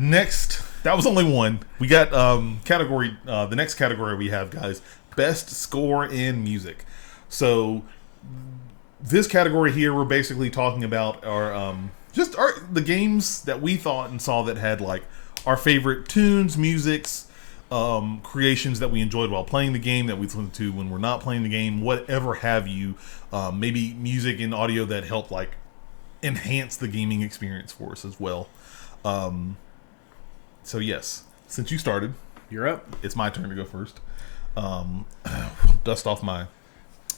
Next, that was only one. We got category. The next category we have, guys, best score in music. So this category here, we're basically talking about our the games that we thought and saw that had like our favorite tunes, musics, creations that we enjoyed while playing the game, that we listened to when we're not playing the game, whatever have you. Maybe music and audio that help like enhance the gaming experience for us as well. So yes, since you started, You're up. it's my turn to go first. Dust off my.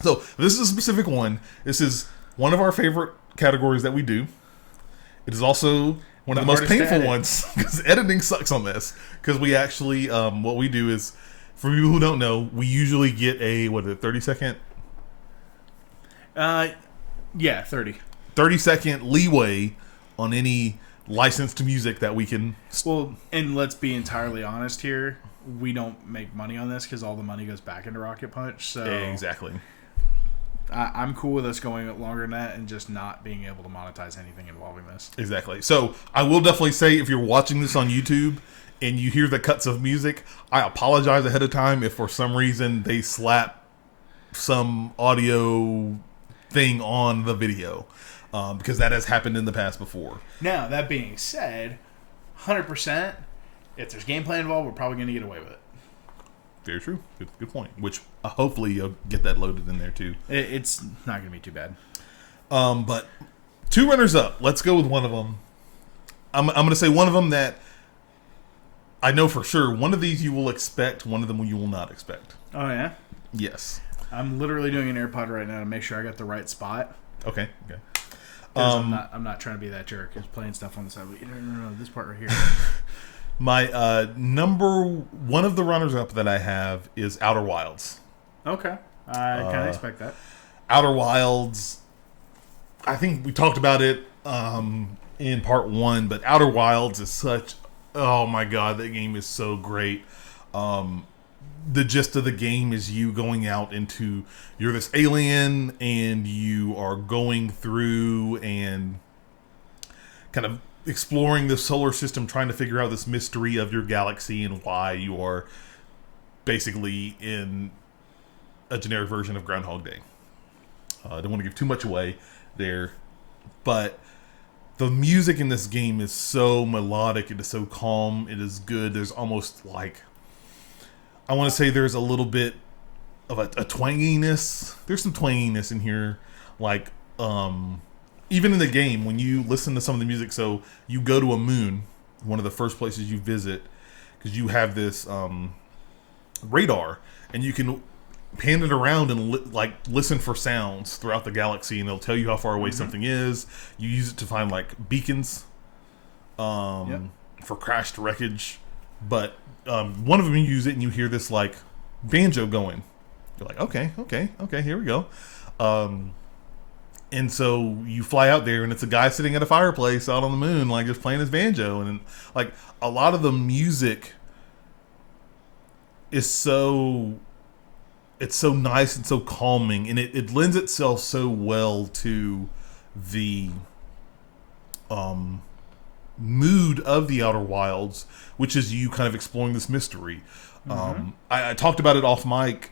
So this is a specific one. This is one of our favorite categories that we do. It is also one of the most painful ones because editing sucks on this. Because we actually, what we do is, for people who don't know, we usually get a 30-second. Yeah, 30. 30-second leeway on any licensed music that we can. Well, and let's be entirely honest here. We don't make money on this because all the money goes back into Rocket Punch. So Exactly. I'm cool with us going longer than that and just not being able to monetize anything involving this. Exactly. So I will definitely say, if you're watching this on YouTube and you hear the cuts of music, I apologize ahead of time if for some reason they slap some audio thing on the video, because that has happened in the past before. Now, that being said, 100%, if there's gameplay involved, we're probably going to get away with it. Very true. Good point. Which hopefully you'll get that loaded in there too. It's not going to be too bad. But two runners up. Let's go with one of them. I'm going to say one of them that I know for sure. One of these you will expect. One of them you will not expect. Oh, yeah? Yes. I'm literally doing an AirPod right now to make sure I got the right spot. Okay. I'm not trying to be that jerk. Just playing stuff on the side. But no, this part right here. My number one of the runners up that I have is Outer Wilds. Okay. I kind of expect that. Outer Wilds, I think we talked about it in part one, but Outer Wilds is such, oh my god, that game is so great. The gist of the game is you going out into, you're this alien and you are going through and kind of exploring the solar system, trying to figure out this mystery of your galaxy and why you are basically in a generic version of Groundhog Day. I don't want to give too much away there, but the music in this game is so melodic. It is so calm. It is good. There's almost like, I want to say there's a little bit of a twanginess. There's some twanginess in here, like even in the game when you listen to some of the music. So you go to a moon, one of the first places you visit, because you have this radar, and you can pan it around and listen for sounds throughout the galaxy, and it'll tell you how far away something is. You use it to find like beacons for crashed wreckage, but one of them you use it and you hear this like banjo going. You're like, okay, here we go. And so you fly out there, and it's a guy sitting at a fireplace out on the moon, like just playing his banjo, and like a lot of the music is so nice and so calming, and it lends itself so well to the mood of the Outer Wilds, which is you kind of exploring this mystery. I talked about it off mic.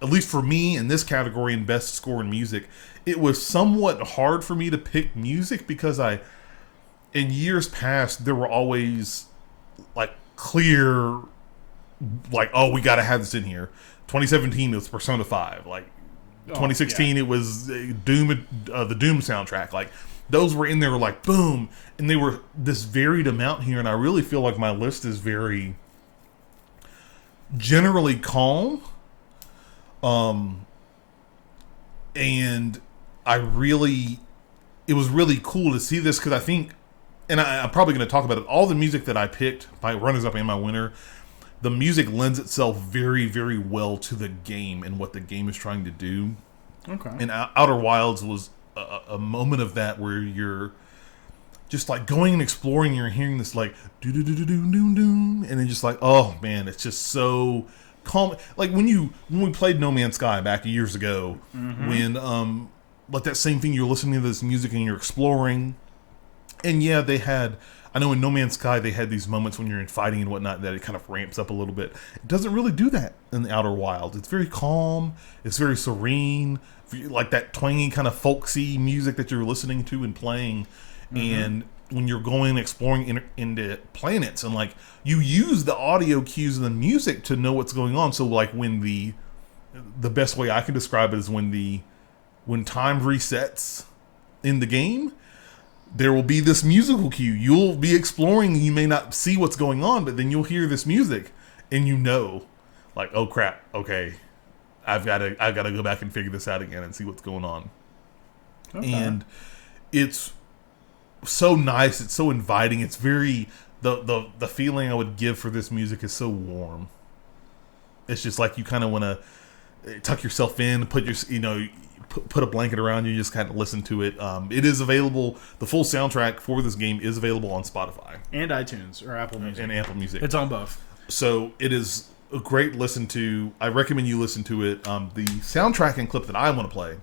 At least for me in this category in best score in music, it was somewhat hard for me to pick music because in years past, there were always like clear, like, oh, we got to have this in here. 2017 it was Persona 5. Like 2016 it was Doom, the Doom soundtrack. Like those were in there, like boom, and they were this varied amount here. And I really feel like my list is very generally calm. And it was really cool to see this because I think, and I'm probably going to talk about it, all the music that I picked, my runners up and my winner, the music lends itself very, very well to the game and what the game is trying to do. Okay. And Outer Wilds was a moment of that where you're just like going and exploring, and you're hearing this like do do do do do do do, and then just like, oh man, it's just so calm. Like when we played No Man's Sky back years ago, when like that same thing, you're listening to this music and you're exploring, and yeah, they had I know in No Man's Sky they had these moments when you're in fighting and whatnot that it kind of ramps up a little bit. It doesn't really do that in the Outer Wilds. It's very calm. It's very serene, like that twangy kind of folksy music that you're listening to and playing. And when you're going exploring into planets, and like you use the audio cues and the music to know what's going on. So like when the best way I can describe it is when time resets in the game, there will be this musical cue. You'll be exploring, you may not see what's going on, but then you'll hear this music and you know, like, oh crap, okay, I've got to go back and figure this out again and see what's going on. Okay. And it's so nice, it's so inviting, it's very the feeling I would give for this music is so warm. It's just like you kind of want to tuck yourself in, put your, put a blanket around you, just kind of listen to it. It is available. The full soundtrack for this game is available on Spotify and iTunes or Apple Music. And Apple Music. It's on both. So it is a great listen to. I recommend you listen to it. The soundtrack and clip that I want to play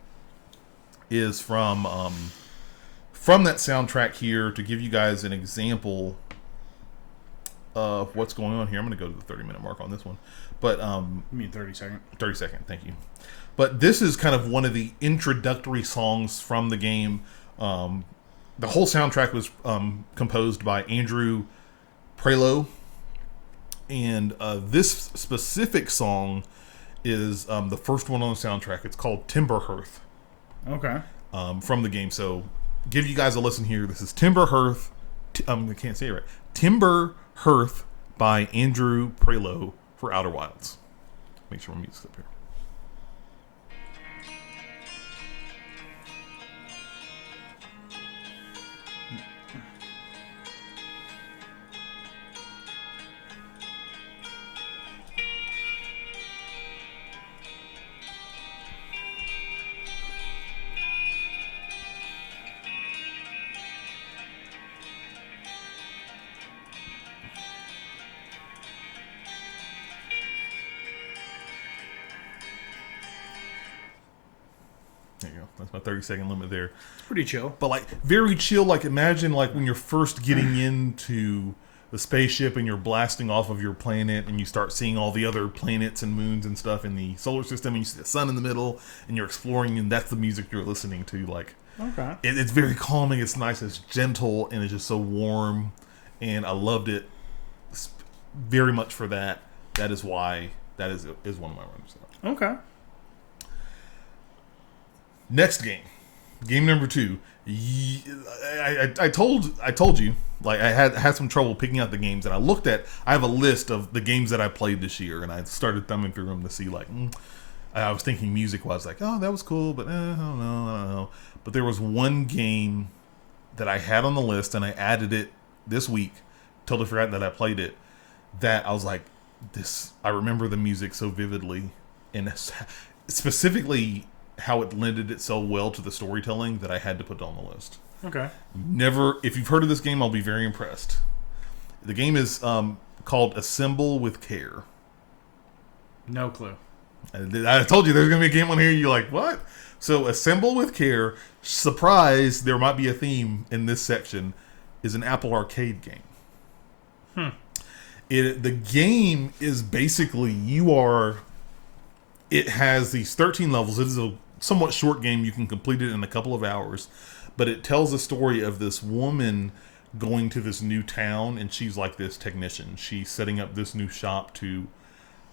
is from that soundtrack here to give you guys an example of what's going on here. I'm going to go to the 30-minute mark on this one. But you mean 30 second? 30 second, thank you. But this is kind of one of the introductory songs from the game. The whole soundtrack was composed by Andrew Prelo. And this specific song is the first one on the soundtrack. It's called Timber Hearth. Okay. From the game. So give you guys a listen here. This is Timber Hearth. I can't say it right. Timber Hearth by Andrew Prelo for Outer Wilds. Make sure my music's up here. There you go. That's my 30-second limit there. It's pretty chill. But like very chill. Like imagine like when you're first getting into the spaceship and you're blasting off of your planet and you start seeing all the other planets and moons and stuff in the solar system, and you see the sun in the middle and you're exploring, and that's the music you're listening to. Like, okay, it's very calming. It's nice. It's gentle, and it's just so warm. And I loved it very much for that. That is why that is one of my runners. Okay. Next game number 2. I told you, like I had some trouble picking out the games, and I have a list of the games that I played this year, and I started thumbing through them to see like I was thinking music was like, oh, that was cool, but I don't know. But there was one game that I had on the list, and I added it this week. Totally forgot that I played it. That I was like, I remember the music so vividly, and specifically how it lended itself well to the storytelling that I had to put it on the list. Okay. If you've heard of this game, I'll be very impressed. The game is called Assemble with Care. No clue. I told you there's going to be a game on here. You're like, what? So Assemble with Care, surprise, there might be a theme in this section, is an Apple Arcade game. The game is basically it has these 13 levels. It is a somewhat short game. You can complete it in a couple of hours, but it tells the story of this woman going to this new town, and she's like this technician. She's setting up this new shop to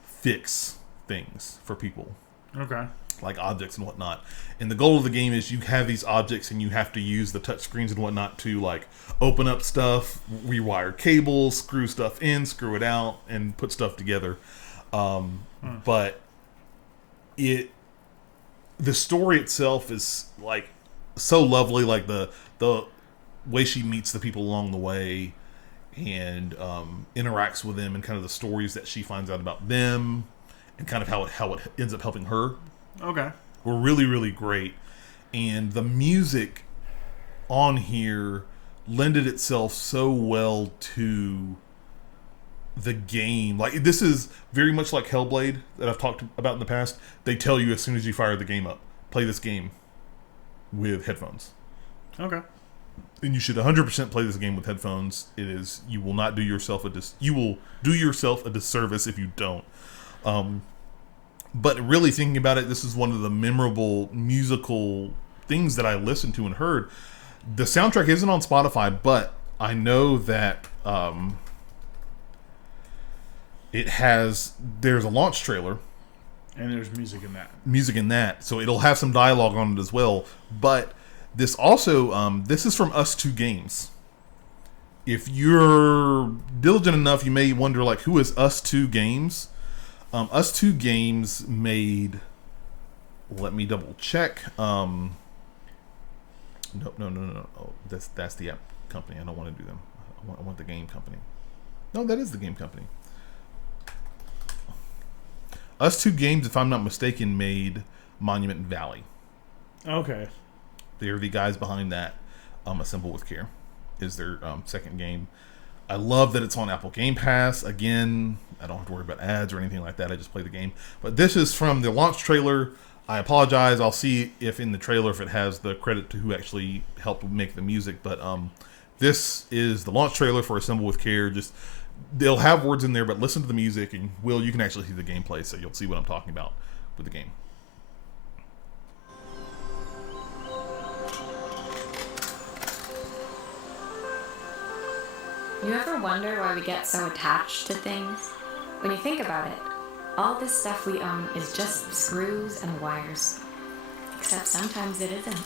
fix things for people. Okay. Like objects and whatnot. And the goal of the game is you have these objects and you have to use the touch screens and whatnot to like open up stuff, rewire cables, screw stuff in, screw it out, and put stuff together. But the story itself is like so lovely, like the way she meets the people along the way and interacts with them, and kind of the stories that she finds out about them, and kind of how it ends up helping her. Okay. Were really, really great. And the music on here lended itself so well to the game. Like, this is very much like Hellblade that I've talked about in the past. They tell you as soon as you fire the game up, play this game with headphones. Okay. and you should 100% play this game with headphones. You will not do yourself you will do yourself a disservice if you don't. But really thinking about it, this is one of the memorable musical things that I listened to and heard. The soundtrack isn't on Spotify, but I know that there's a launch trailer. And there's music in that. So it'll have some dialogue on it as well. But this also, this is from Us2 Games. If you're diligent enough, you may wonder, like, who is Us2 Games? Us2 Games made, let me double check. No. Oh, that's the app company. I don't want to do them. I want the game company. No, that is the game company. Us2 Games, if I'm not mistaken, made Monument Valley. Okay. They're the guys behind that. Assemble with Care is their second game. I love that it's on Apple Game Pass. Again, I don't have to worry about ads or anything like that. I just play the game. But this is from the launch trailer. I apologize. I'll see if in the trailer if it has the credit to who actually helped make the music. But this is the launch trailer for Assemble with Care. Just they'll have words in there, but listen to the music, and you can actually see the gameplay, so you'll see what I'm talking about with the game. You ever wonder why we get so attached to things? When you think about it, all this stuff we own is just screws and wires. Except sometimes it isn't.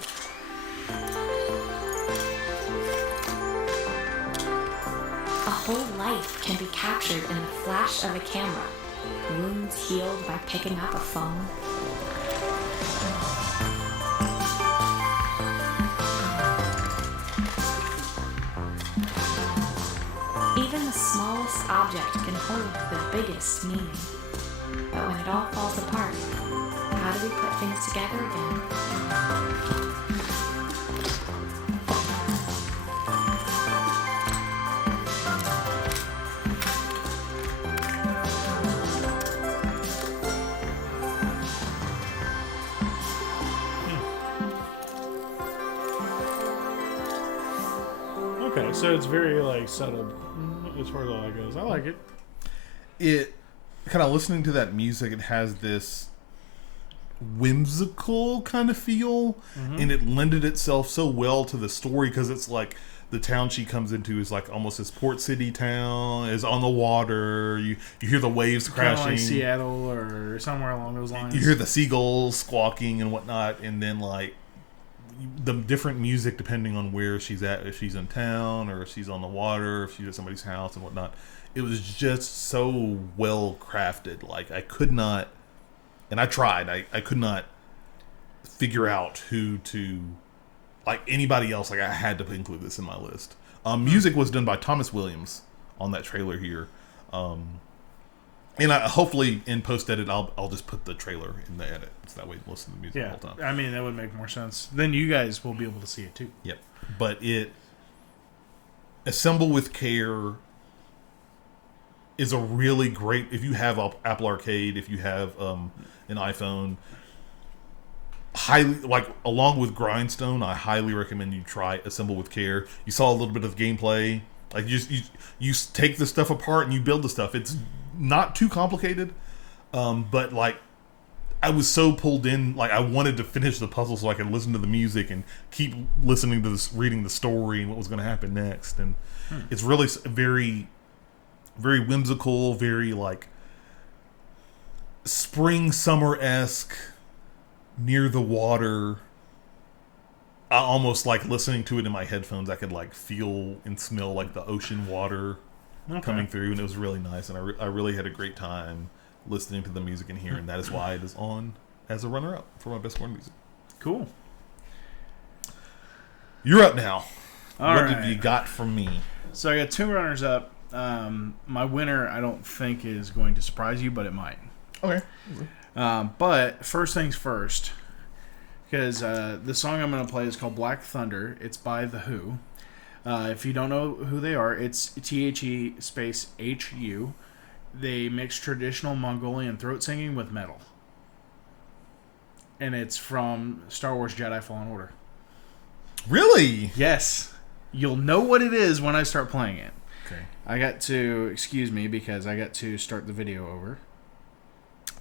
A whole life can be captured in the flash of a camera. Wounds healed by picking up a phone. Even the smallest object can hold the biggest meaning. But when it all falls apart, how do we put things together again? Okay, so it's very like settled as far as all that goes. I like it. It kind of listening to that music, it has this whimsical kind of feel, and it lended itself so well to the story because it's like the town she comes into is like almost this port city town, is on the water. You hear the waves crashing, kind of like Seattle or somewhere along those lines. You hear the seagulls squawking and whatnot, and then like the different music depending on where she's at, if she's in town or if she's on the water, if she's at somebody's house and whatnot. It was just so well crafted. Like I could not, and I tried, I could not figure out who to, like anybody else. Like I had to include this in my list. Music was done by Thomas Williams on that trailer here. And hopefully in post edit, I'll just put the trailer in the edit, so that way you listen to the music the whole time. I mean that would make more sense. Then you guys will be able to see it too. Yep. But Assemble with Care is a really great, if you have Apple Arcade, if you have an iPhone, highly, like along with Grindstone, I highly recommend you try Assemble with Care. You saw a little bit of gameplay. Like you take the stuff apart and you build the stuff. It's not too complicated, but like I was so pulled in, like I wanted to finish the puzzle so I could listen to the music and keep listening to this, reading the story and what was going to happen next. And it's really very, very whimsical, very like spring summer-esque, near the water. I almost like listening to it in my headphones. I could like feel and smell like the ocean water coming through, and it was really nice. And I really had a great time listening to the music in here, and that is why it is on as a runner-up for my best foreign music. Cool. You're up now. All what right. have you got from me? So I got two runners up. My winner, I don't think is going to surprise you, but it might. Okay. But first things first, because the song I'm going to play is called Black Thunder. It's by The Who. If you don't know who they are, it's THE space HU. They mix traditional Mongolian throat singing with metal. And it's from Star Wars Jedi Fallen Order. Really? Yes. You'll know what it is when I start playing it. Okay. I got to, excuse me, because I got to start the video over.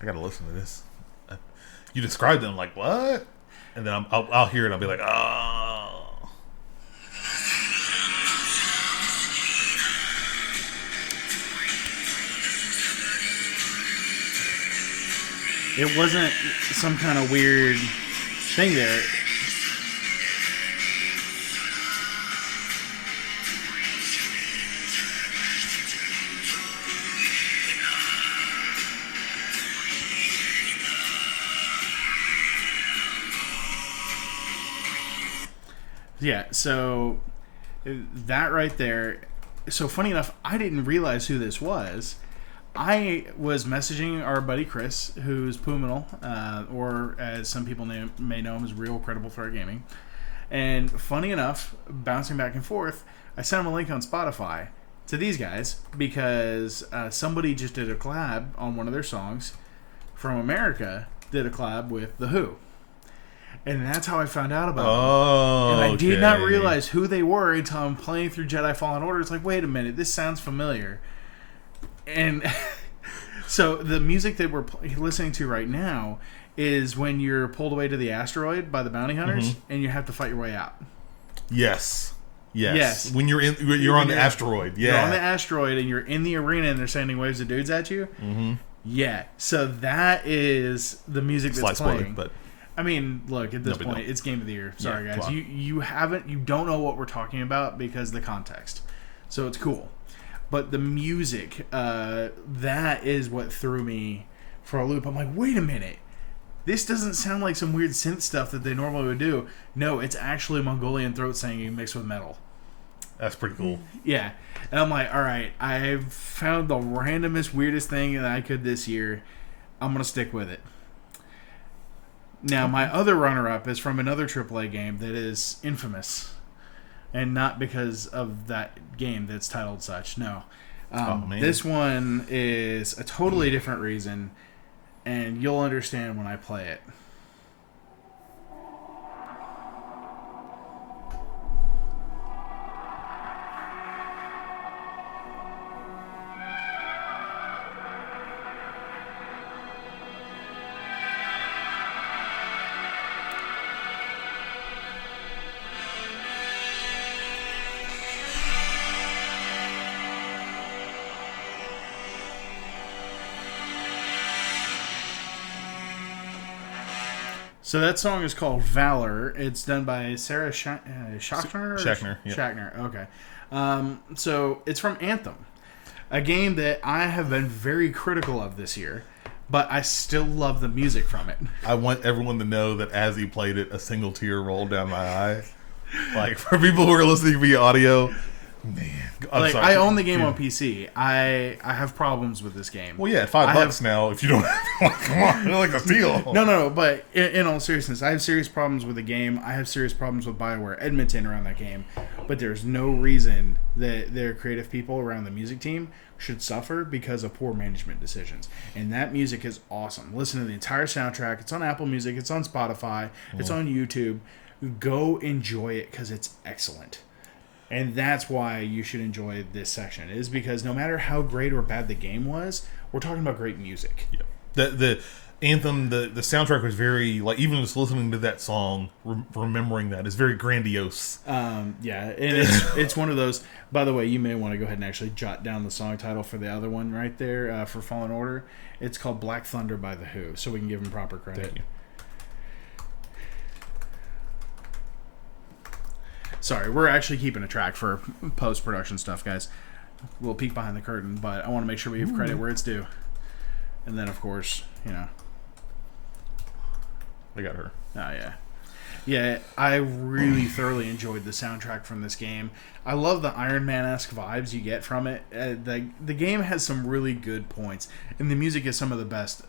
I gotta listen to this. You described it, I'm like, what? And then I'll hear it, I'll be like, oh. It wasn't some kind of weird thing there. Yeah, so that right there. So funny enough, I didn't realize who this was. I was messaging our buddy Chris, who's Puminal, or as some people may know him as Real Credible Threat Gaming. And funny enough, bouncing back and forth, I sent him a link on Spotify to these guys because somebody just did a collab on one of their songs from America, did a collab with The Who. And that's how I found out about them. And I did not realize who they were until I'm playing through Jedi Fallen Order. It's like, wait a minute, this sounds familiar. And so the music that we're listening to right now is when you're pulled away to the asteroid by the bounty hunters, and you have to fight your way out. Yes. Yes. When you're on the asteroid. Yeah. You're on the asteroid, and you're in the arena, and they're sending waves of dudes at you. Mm-hmm. Yeah. So that is the music that's playing. Spoiler, but I mean, look, at this point, it's Game of the Year. Sorry, guys. Wow. You don't know what we're talking about because of the context. So it's cool. But the music, that is what threw me for a loop. I'm like, wait a minute. This doesn't sound like some weird synth stuff that they normally would do. No, it's actually Mongolian throat singing mixed with metal. that's pretty cool. Yeah. And I'm like, all right, I've found the randomest, weirdest thing that I could this year. I'm going to stick with it. Now, my other runner-up is from another AAA game that is infamous. And not because of that game that's titled such. No. This one is a totally different reason. And you'll understand when I play it. So that song is called Valor. It's done by Sarah Schachner? Schachner, yeah. Schachner, okay. So it's from Anthem, a game that I have been very critical of this year, but I still love the music from it. I want everyone to know that as he played it, a single tear rolled down my eye. Like, for people who are listening via audio, man. Like, I own the game on PC. I have problems with this game. Well, yeah, $5 now. If you don't, come on, they're like a steal. No. But in all seriousness, I have serious problems with the game. I have serious problems with BioWare Edmonton around that game. But there's no reason that their creative people around the music team should suffer because of poor management decisions. And that music is awesome. Listen to the entire soundtrack. It's on Apple Music. It's on Spotify. It's on YouTube. Go enjoy it because it's excellent. And that's why you should enjoy this section, is because no matter how great or bad the game was, we're talking about great music. Yeah. The Anthem, the soundtrack was very, like, even just listening to that song, remembering that is very grandiose. Yeah, and it's one of those. By the way, you may want to go ahead and actually jot down the song title for the other one right there, for Fallen Order. It's called Black Thunder by The Who, so we can give them proper credit. Thank you. Sorry, we're actually keeping a track for post-production stuff, guys. We'll peek behind the curtain, but I want to make sure we give credit where it's due. And then, of course, you know. I got her. Oh, yeah. Yeah, I really thoroughly enjoyed the soundtrack from this game. I love the Iron Man-esque vibes you get from it. The game has some really good points, and the music is some of the best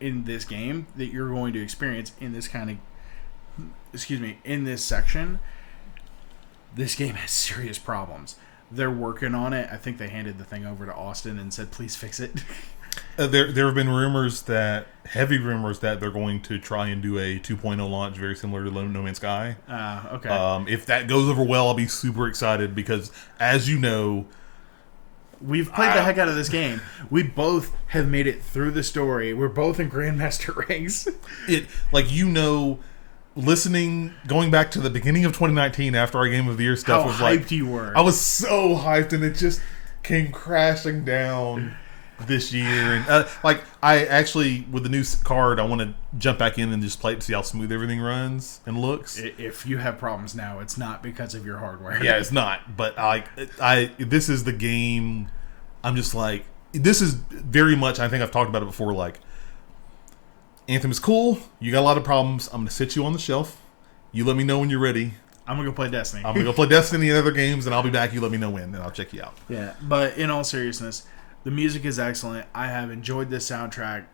in this game that you're going to experience in this kind of... in this section. This game has serious problems. They're working on it. I think they handed the thing over to Austin and said, please fix it. There have been heavy rumors that they're going to try and do a 2.0 launch very similar to No Man's Sky. Okay. If that goes over well, I'll be super excited because, as you know, we've played the heck out of this game. We both have made it through the story. We're both in Grandmaster ranks. Going back to the beginning of 2019 after our Game of the Year stuff, How was hyped you were. I was so hyped, and it just came crashing down this year. And I actually, with the new card, I want to jump back in and just play it to see how smooth everything runs and looks. If you have problems now, it's not because of your hardware. Yeah, it's not. But this is the game. I'm just like, this is very much. I think I've talked about it before. Like, Anthem is cool. You got a lot of problems. I'm gonna sit you on the shelf. You let me know when you're ready. I'm gonna go play Destiny. I'm gonna go play Destiny and other games, and I'll be back. You let me know when, and I'll check you out. Yeah, but in all seriousness, the music is excellent. I have enjoyed this soundtrack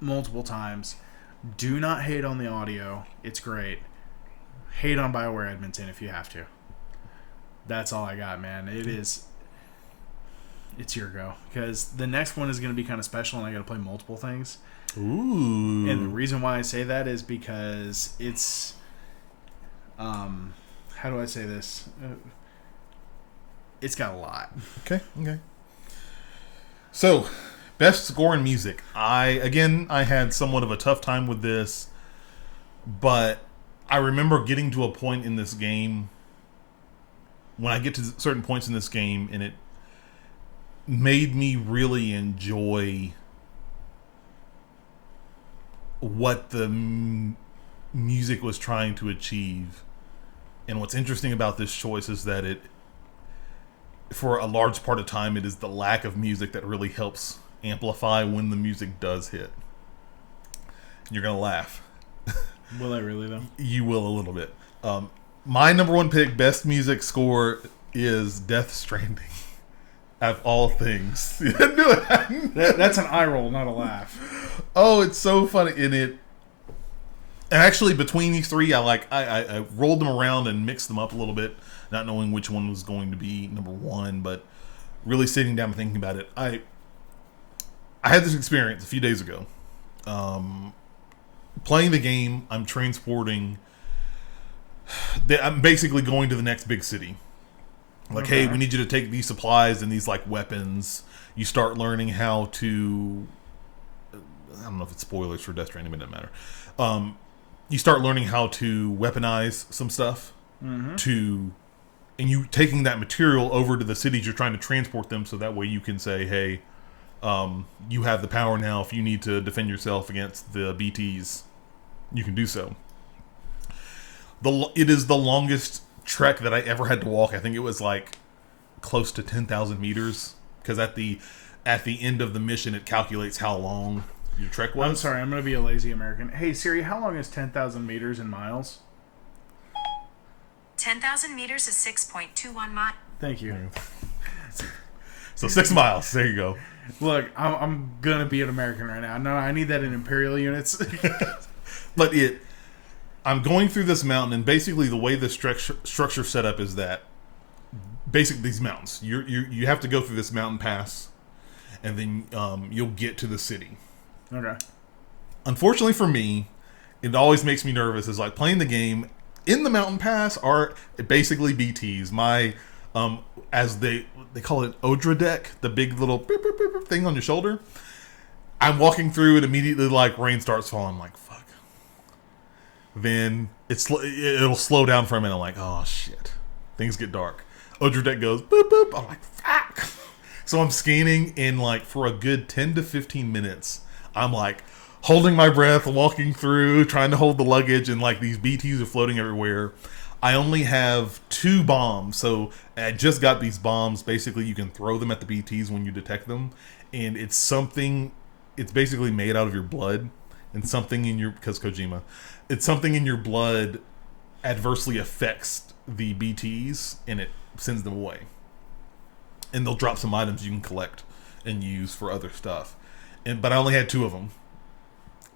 multiple times. Do not hate on the audio. It's great. Hate on BioWare Edmonton if you have to. That's all I got, man. It's your go. Because the next one is going to be kind of special, and I got to play multiple things. Ooh. And the reason why I say that is because it's... how do I say this? It's got a lot. Okay. So, best score in music. I had somewhat of a tough time with this, but I remember getting to a point in this game, when I get to certain points in this game, and it made me really enjoy what the music was trying to achieve. And what's interesting about this choice is that for a large part of time, it is the lack of music that really helps amplify when the music does hit. You're gonna laugh. Will I really, though? You will a little bit. My number one pick, best music score, is Death Stranding. Of all things. That's an eye roll, not a laugh. Oh, it's so funny. And actually, between these three, I rolled them around and mixed them up a little bit, not knowing which one was going to be number one, but really sitting down and thinking about it. I had this experience a few days ago. Playing the game, I'm basically going to the next big city. Like, okay. Hey, we need you to take these supplies and these, weapons. You start learning how to... I don't know if it's spoilers for Death Stranding, but it doesn't matter. You start learning how to weaponize some stuff. Mm-hmm. And you taking that material over to the cities you're trying to transport them, so that way you can say, hey, you have the power now. If you need to defend yourself against the BTs, you can do so. It is the longest trek that I ever had to walk. I think it was close to 10,000 meters, because at the end of the mission it calculates how long your trek was. I'm sorry, I'm gonna be a lazy American. Hey Siri, how long is 10,000 meters in miles? 10,000 meters is 6.21 miles. Thank you. So 6 miles. There you go. Look, I'm gonna be an American right now. No, I need that in imperial units. But I'm going through this mountain, and basically the way the structure set up is that basically these mountains, you have to go through this mountain pass, and then you'll get to the city. Okay. Unfortunately for me, it always makes me nervous. Is playing the game in the mountain pass are basically BTs. My as they call it Odra deck, the big little beep, beep, beep, beep thing on your shoulder. I'm walking through, and immediately rain starts falling. I'm like, fuck. Then it'll slow down for a minute. I'm like, oh shit, things get dark. Odra deck goes boop boop. I'm like, fuck. So I'm scanning, and for a good 10 to 15 minutes, I'm holding my breath, walking through, trying to hold the luggage, and these BTs are floating everywhere. I only have 2 bombs, so I just got these bombs. Basically, you can throw them at the BTs when you detect them, and it's basically made out of your blood, and something in your, because Kojima, it's something in your blood adversely affects the BTs, and it sends them away. And they'll drop some items you can collect and use for other stuff. But I only had 2 of them.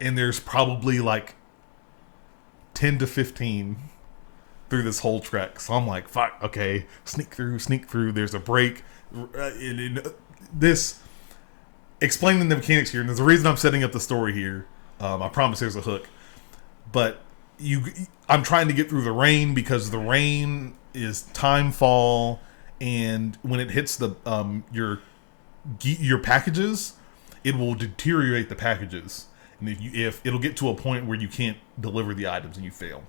And there's probably 10 to 15 through this whole trek. So I'm like, fuck, okay, sneak through. There's a break. explaining the mechanics here, and there's a reason I'm setting up the story here. I promise there's a hook, but I'm trying to get through the rain because the rain is timefall, and when it hits the your packages, it will deteriorate the packages, and if it'll get to a point where you can't deliver the items and you fail.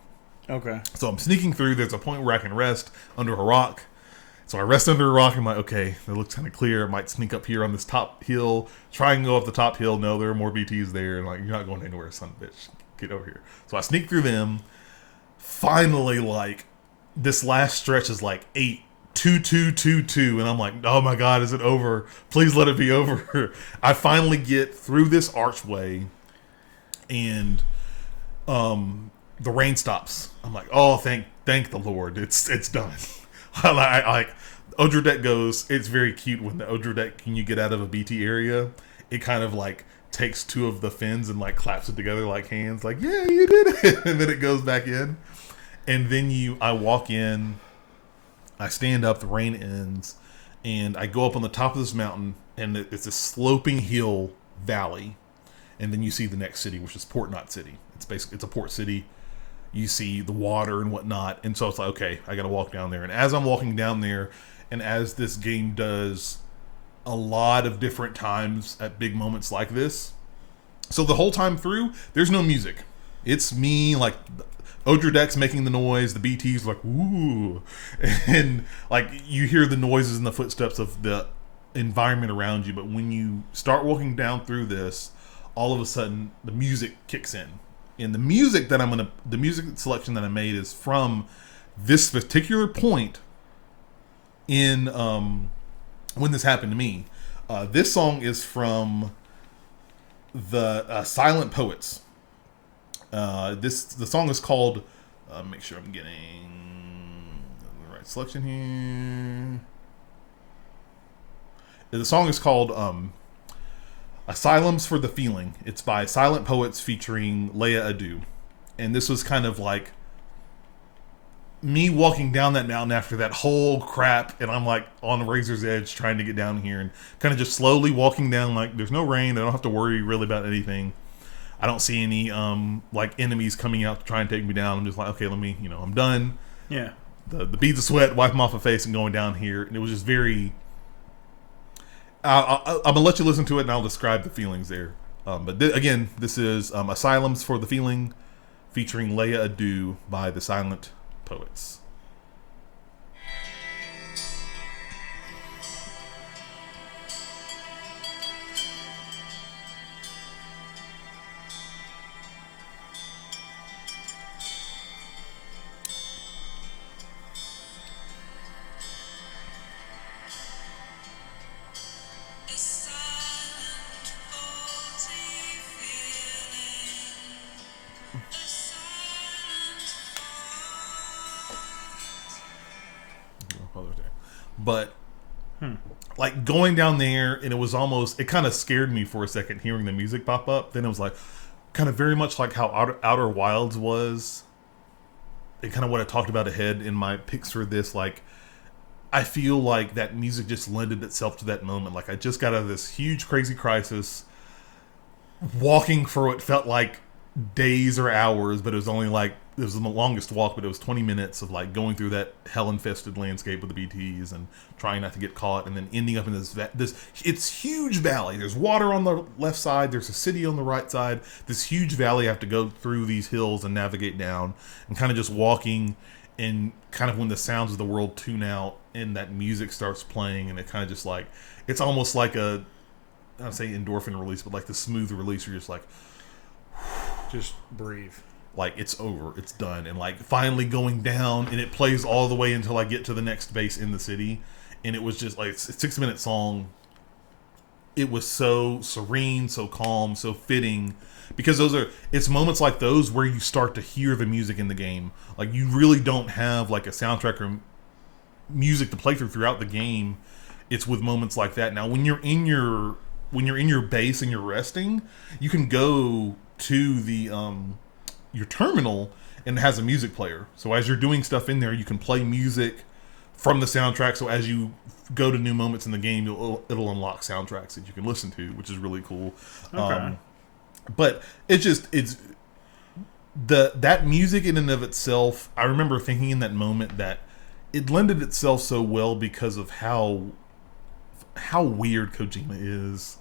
Okay. So I'm sneaking through. There's a point where I can rest under a rock. So I rest under a rock. I'm like, okay, that looks kind of clear. I might sneak up here on this top hill. Try and go up the top hill. No, there are more BTs there. And like, you're not going anywhere, son of a bitch. Get over here. So I sneak through them. Finally, like, this last stretch is like 8, 2, 2, 2, 2. And I'm like, oh my God, is it over? Please let it be over. I finally get through this archway. And the rain stops. I'm like, oh, thank the Lord. It's done. I like Odradek goes, it's very cute when the Odradek, can you get out of a BT area? It kind of like takes two of the fins and like claps it together like hands, like, yeah, you did it. And then it goes back in. And then I walk in, I stand up, the rain ends, and I go up on the top of this mountain, and it's a sloping hill valley. And then you see the next city, which is Port Knot City. It's a port city. You see the water and whatnot. And so it's like, okay, I got to walk down there. And as I'm walking down there, and as this game does a lot of different times at big moments like this, so the whole time through, there's no music. It's me, like, Odradek's making the noise, the BT's like, ooh. And, like, you hear the noises and the footsteps of the environment around you. But when you start walking down through this, all of a sudden, the music kicks in. And the music selection that I made is from this particular point in when this happened to me. This song is from the Silent Poets. The song is called. Make sure I'm getting the right selection here. The song is called Asylums for the Feeling. It's by Silent Poets featuring Leia Adu. And this was kind of like me walking down that mountain after that whole crap, and I'm like on the razor's edge trying to get down here, and kind of just slowly walking down, like there's no rain, I don't have to worry really about anything. I don't see any like enemies coming out to try and take me down. I'm just like, okay, let me, I'm done. Yeah. The beads of sweat, wipe them off my face and going down here. And it was just very... I'm gonna let you listen to it, and I'll describe the feelings there. But again, this is Asylums for the Feeling, featuring Leia Adu by the Silent Poets. But like going down there, and it kind of scared me for a second hearing the music pop up. Then it was like kind of very much like how Outer Wilds was, and kind of what I talked about ahead in my picks for this. Like, I feel like that music just lended itself to that moment. Like, I just got out of this huge crazy crisis, walking for what felt like days or hours, but it was only like, it was the longest walk, but it was 20 minutes of like going through that hell-infested landscape with the BTs and trying not to get caught, and then ending up in this it's huge valley. There's water on the left side, there's a city on the right side, this huge valley I have to go through these hills and navigate down, and kind of just walking, and kind of when the sounds of the world tune out and that music starts playing, and it kind of just like, it's almost like I don't say endorphin release, but like the smooth release. You're just like, just breathe. Like, it's over, it's done, and like finally going down, and it plays all the way until I get to the next base in the city, and it was just like, it's a 6-minute song. It was so serene, so calm, so fitting, because it's moments like those where you start to hear the music in the game. Like, you really don't have like a soundtrack or music to play throughout the game. It's with moments like that. Now, when you're in your base and you're resting, you can go to the your terminal, and it has a music player. So as you're doing stuff in there, you can play music from the soundtrack. So as you go to new moments in the game, it'll unlock soundtracks that you can listen to, which is really cool. Okay. But it's that music in and of itself. I remember thinking in that moment that it lended itself so well because of how weird Kojima is,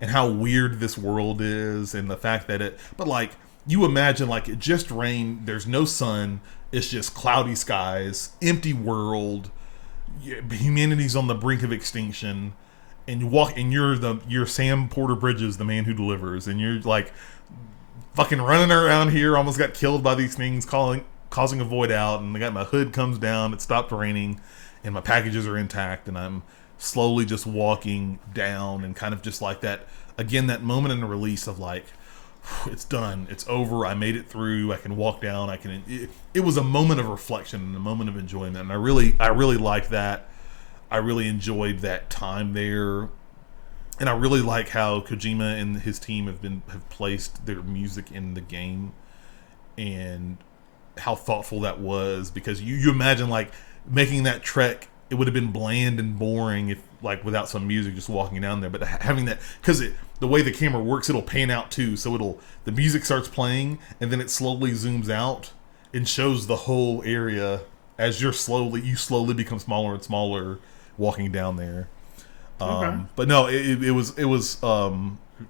and how weird this world is, and the fact that but like, you imagine, like, it just rained, there's no sun, it's just cloudy skies, empty world, humanity's on the brink of extinction, and you walk, and you're Sam Porter Bridges, the man who delivers, and you're like fucking running around here, almost got killed by these things causing a void out, and my hood comes down, it stopped raining, and my packages are intact, and I'm slowly just walking down, and kind of just like that, again, that moment in the release of like, it's done, it's over, I made it through, I can walk down, it was a moment of reflection and a moment of enjoyment, and I really liked that. I really enjoyed that time there, and I really like how Kojima and his team have placed their music in the game, and how thoughtful that was, because you imagine, like, making that trek, it would have been bland and boring if, like, without some music, just walking down there, but having that, because the way the camera works, it'll pan out too, so the music starts playing, and then it slowly zooms out and shows the whole area as you slowly become smaller and smaller walking down there. Okay. But no, it was a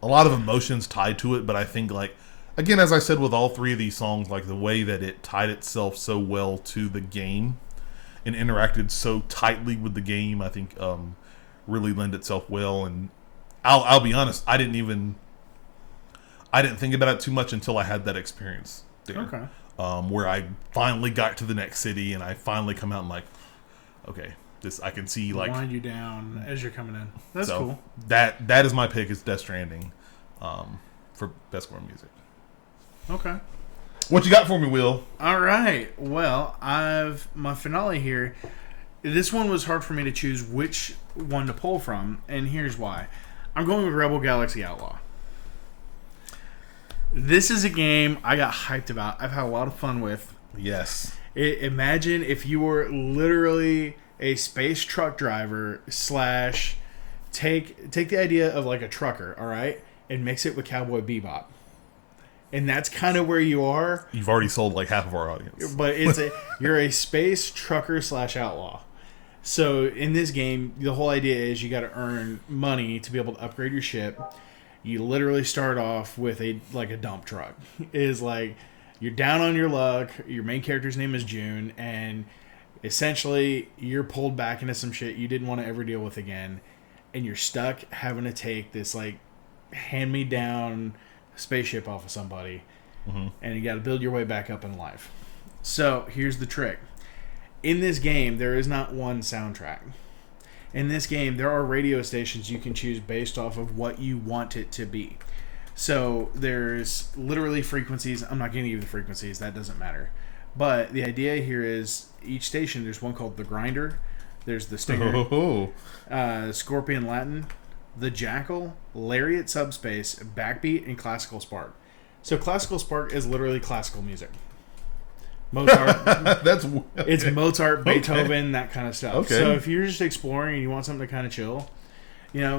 lot of emotions tied to it, but I think, like, again, as I said with all three of these songs, like, the way that it tied itself so well to the game and interacted so tightly with the game, I think really lend itself well. And I'll be honest, I didn't think about it too much until I had that experience there. Okay. Where I finally got to the next city, and I finally come out and like, okay, this I can see, like, wind you down as you're coming in. That's so cool. That is my pick, is Death Stranding, for best score music. Okay. What you got for me, Will? All right. Well, my finale here. This one was hard for me to choose which one to pull from, and here's why. I'm going with Rebel Galaxy Outlaw. This is a game I got hyped about. I've had a lot of fun with. Yes. Imagine if you were literally a space truck driver / take the idea of like a trucker, all right, and mix it with Cowboy Bebop. And that's kind of where you are. You've already sold like half of our audience. But you're a space trucker / outlaw. So in this game, the whole idea is you got to earn money to be able to upgrade your ship. You literally start off with a dump truck. It is like you're down on your luck. Your main character's name is June, and essentially you're pulled back into some shit you didn't want to ever deal with again, and you're stuck having to take this like hand-me-down spaceship off of somebody, and you got to build your way back up in life. So here's the trick. In this game, there is not one soundtrack. In this game, there are radio stations you can choose based off of what you want it to be. So there's literally frequencies. I'm not going to give you the frequencies. That doesn't matter. But the idea here is each station, there's one called the Grinder. There's the Stinger, Scorpion Latin, the Jackal, Lariat Subspace, Backbeat, and Classical Spark. So Classical Spark is literally classical music. Mozart. It's Mozart, Beethoven, that kind of stuff. Okay. So if you're just exploring and you want something to kind of chill,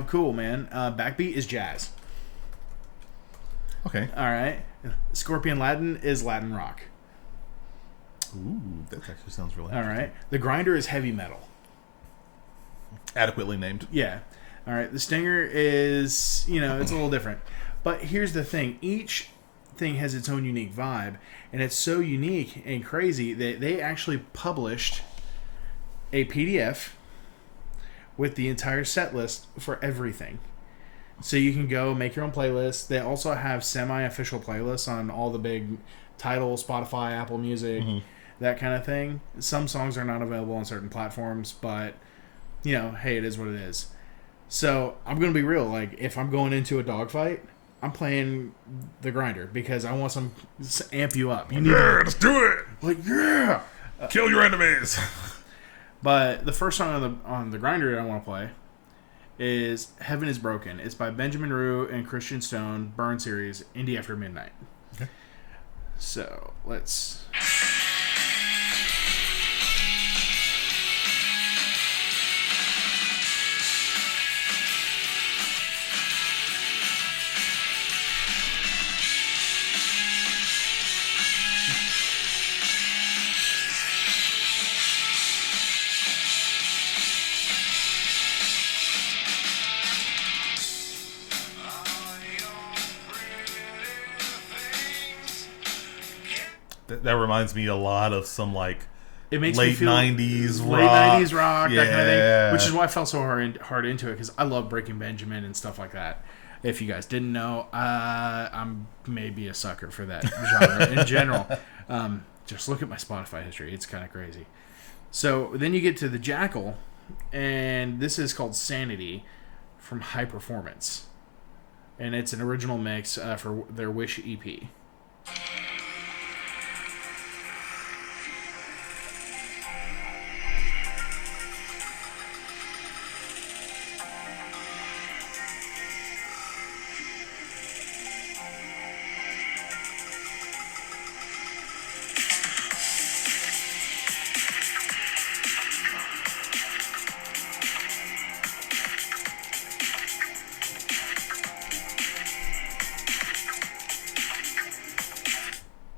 cool, man. Backbeat is jazz. Okay. All right. Scorpion Latin is Latin rock. Ooh, that actually sounds really all right. The Grinder is heavy metal. Adequately named. Yeah. All right. The Stinger is, it's a little different. But here's the thing. Each thing has its own unique vibe, and it's so unique and crazy that they actually published a PDF with the entire set list for everything. So you can go make your own playlist. They also have semi-official playlists on all the big Tidal, Spotify, Apple Music, that kind of thing. Some songs are not available on certain platforms, but, hey, it is what it is. So I'm going to be real. Like, if I'm going into a dogfight, I'm playing the Grinder because I want some amp you up. You need let's do it. like, yeah, Kill your enemies. But the first song on the Grinder that I want to play is "Heaven Is Broken." It's by Benjamin Rue and Christian Stone, Burn series, Indie After Midnight. Okay. So let's. that reminds me a lot of some like It makes me late feel 90s late rock. 90s rock, that kind of Yeah. thing. Which is why I fell so hard into it, because I love Breaking Benjamin and stuff like that. If you guys didn't know, I'm maybe a sucker for that genre in general. Just look at my Spotify history; it's kind of crazy. So then you get to the Jackal, and this is called Sanity from High Performance, and it's an original mix for their Wish EP.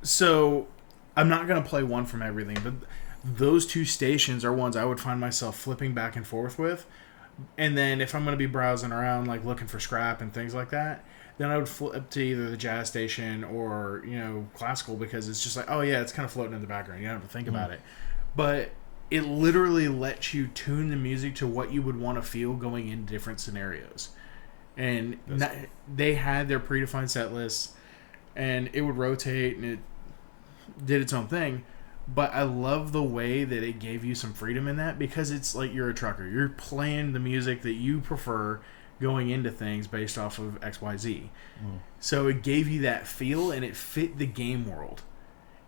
So, I'm not going to play one from everything, but those two stations are ones I would find myself flipping back and forth with. And then if I'm going to be browsing around, like looking for scrap and things like that, then I would flip to either the jazz station or, classical, because it's just like, oh yeah, it's kind of floating in the background. You don't have to think about it. But it literally lets you tune the music to what you would want to feel going into different scenarios. And they had their predefined set lists, and it would rotate, and it did its own thing. But I love the way that it gave you some freedom in that, because it's like you're a trucker. You're playing the music that you prefer going into things based off of XYZ. So it gave you that feel, and it fit the game world.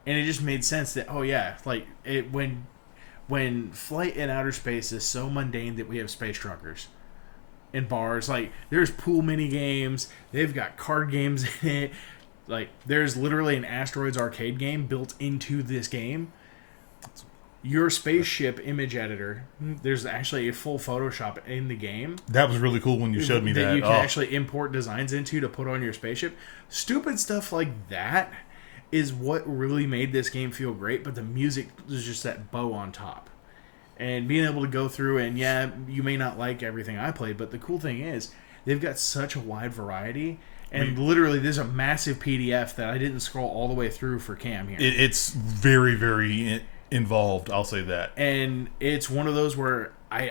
And it just made sense that, oh yeah, like when flight in outer space is so mundane that we have space truckers in bars, like there's pool mini games, they've got card games in it. Like, there's literally an Asteroids arcade game built into this game. Your spaceship image editor, there's actually a full Photoshop in the game. That was really cool when you showed me that. You can actually import designs into to put on your spaceship. Stupid stuff like that is what really made this game feel great, but the music was just that bow on top. And being able to go through, and yeah, you may not like everything I played, but the cool thing is, they've got such a wide variety. And literally, there's a massive PDF that I didn't scroll all the way through for Cam here. It's very, very involved, I'll say that. And it's one of those where I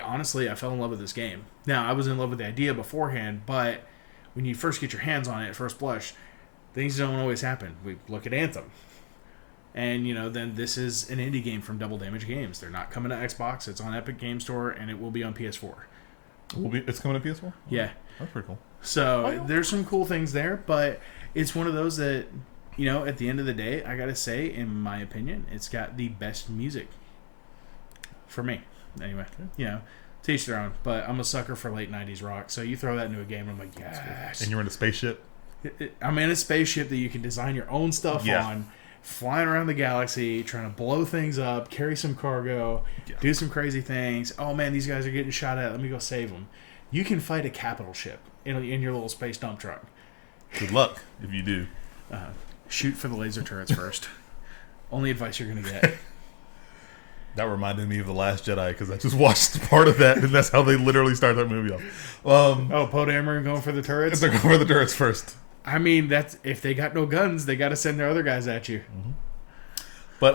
fell in love with this game. Now, I was in love with the idea beforehand, but when you first get your hands on it at first blush, things don't always happen. We look at Anthem. And, then this is an indie game from Double Damage Games. They're not coming to Xbox. It's on Epic Game Store, and it will be on PS4. It's coming to PS4? Yeah. That's pretty cool. So there's some cool things there, but it's one of those that, at the end of the day, I gotta say, in my opinion, it's got the best music for me. Anyway, to each their own. But I'm a sucker for late 90s rock, so you throw that into a game, and I'm like, yes. And you're in a spaceship? I'm in a spaceship that you can design your own stuff on, flying around the galaxy, trying to blow things up, carry some cargo, do some crazy things. Oh man, these guys are getting shot at. Let me go save them. You can fight a capital ship in your little space dump truck. Good luck if you do. Shoot for the laser turrets first. Only advice you're going to get. That reminded me of The Last Jedi, because I just watched part of that, and that's how they literally start that movie off. Poe Dameron going for the turrets? They're going for the turrets first. I mean, that's if they got no guns, they got to send their other guys at you. Mm-hmm. But,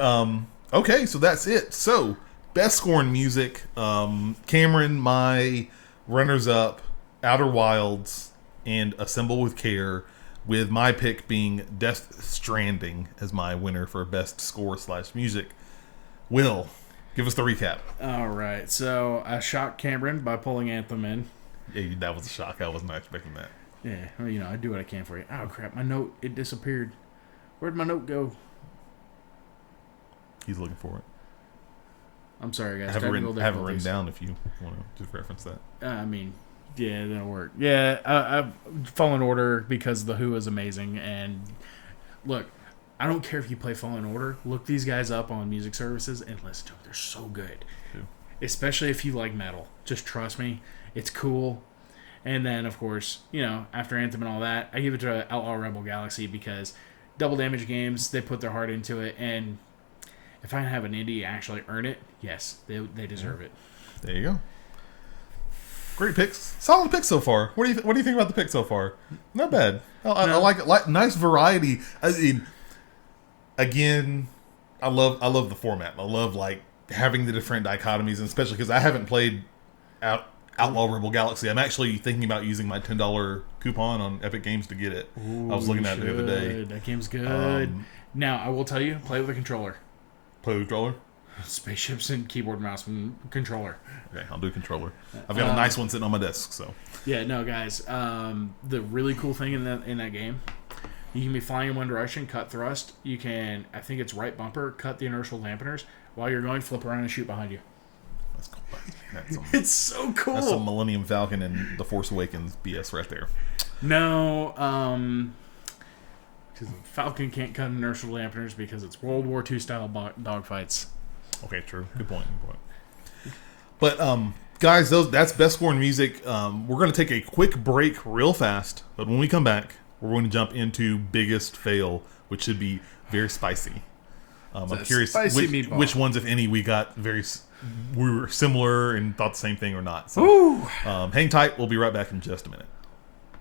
okay, so that's it. So, best score in music. Cameron, my runners-up, Outer Wilds, and Assemble with Care, with my pick being Death Stranding as my winner for best score / music. Will, give us the recap. All right, so I shocked Cameron by pulling Anthem in. Yeah, that was a shock. I was not expecting that. Yeah, well, I do what I can for you. Oh crap, my note, it disappeared. Where'd my note go? He's looking for it. I'm sorry, guys. I have it written down if you want to just reference that. Yeah, that'll work. Yeah, I've Fallen Order because The Who is amazing. And look, I don't care if you play Fallen Order. Look these guys up on music services and listen to them. They're so good. Especially if you like metal. Just trust me. It's cool. And then, of course, after Anthem and all that, I give it to Outlaw Rebel Galaxy because Double Damage Games, they put their heart into it. And if I have an indie actually earn it, yes, they deserve it. There you go. Great picks. Solid picks so far. What do you think about the pick so far? Not bad. I like it. Nice variety. I mean, again, love the format. I love like having the different dichotomies, and especially because I haven't played Outlaw Rebel Galaxy. I'm actually thinking about using my $10 coupon on Epic Games to get it. Ooh, I was looking at it the other day. That game's good. Now, I will tell you, play with a controller. Play with controller? Spaceships and keyboard, mouse, and controller. Okay, I'll do controller. I've got a nice one sitting on my desk, so. Yeah, no, guys. The really cool thing in that game, you can be flying in one direction, cut thrust. You can, I think it's right bumper, cut the inertial dampeners. While you're going, flip around and shoot behind you. That's cool. That's It's so cool. That's some Millennium Falcon and The Force Awakens BS right there. No, because Falcon can't cut inertial dampeners because it's World War II style dogfights. Okay, true. Good point. But guys, that's best score in music. We're going to take a quick break real fast, but when we come back, we're going to jump into biggest fail, which should be very spicy. I'm curious which ones, if any, we were similar and thought the same thing or not. So hang tight. We'll be right back in just a minute.